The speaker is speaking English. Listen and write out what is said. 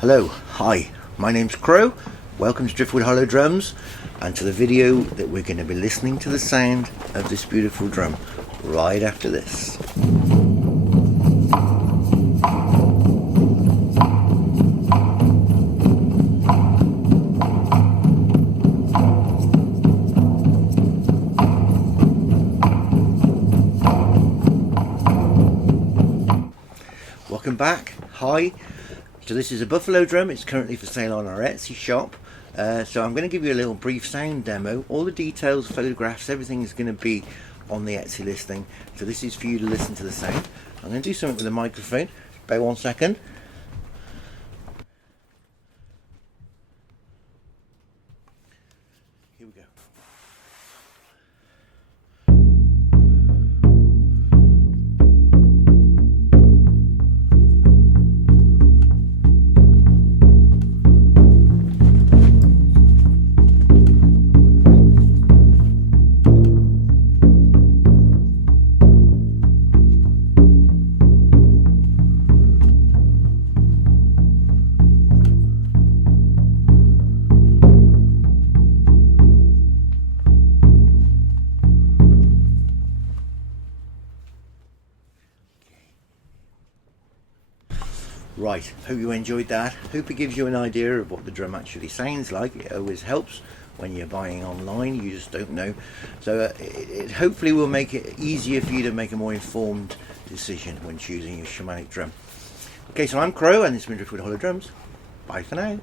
Hello, hi, my name's Crow. Welcome to Driftwood Hollow Drums and to the video that we're going to be listening to the sound of this beautiful drum right after this. Welcome back, hi. So this is a buffalo drum. It's currently for sale on our Etsy shop. So I'm going to give you a little brief sound demo. All the details, photographs, everything is going to be on the Etsy listing. So this is for you to listen to the sound. I'm going to do something with the microphone. Bear 1 second. Here we go. Right, hope you enjoyed that. Hope it gives you an idea of what the drum actually sounds like. It always helps when you're buying online, you just don't know. So it hopefully will make it easier for you to make a more informed decision when choosing your shamanic drum. Okay, so I'm Crow and this has been Driftwood Hollow Drums. Bye for now.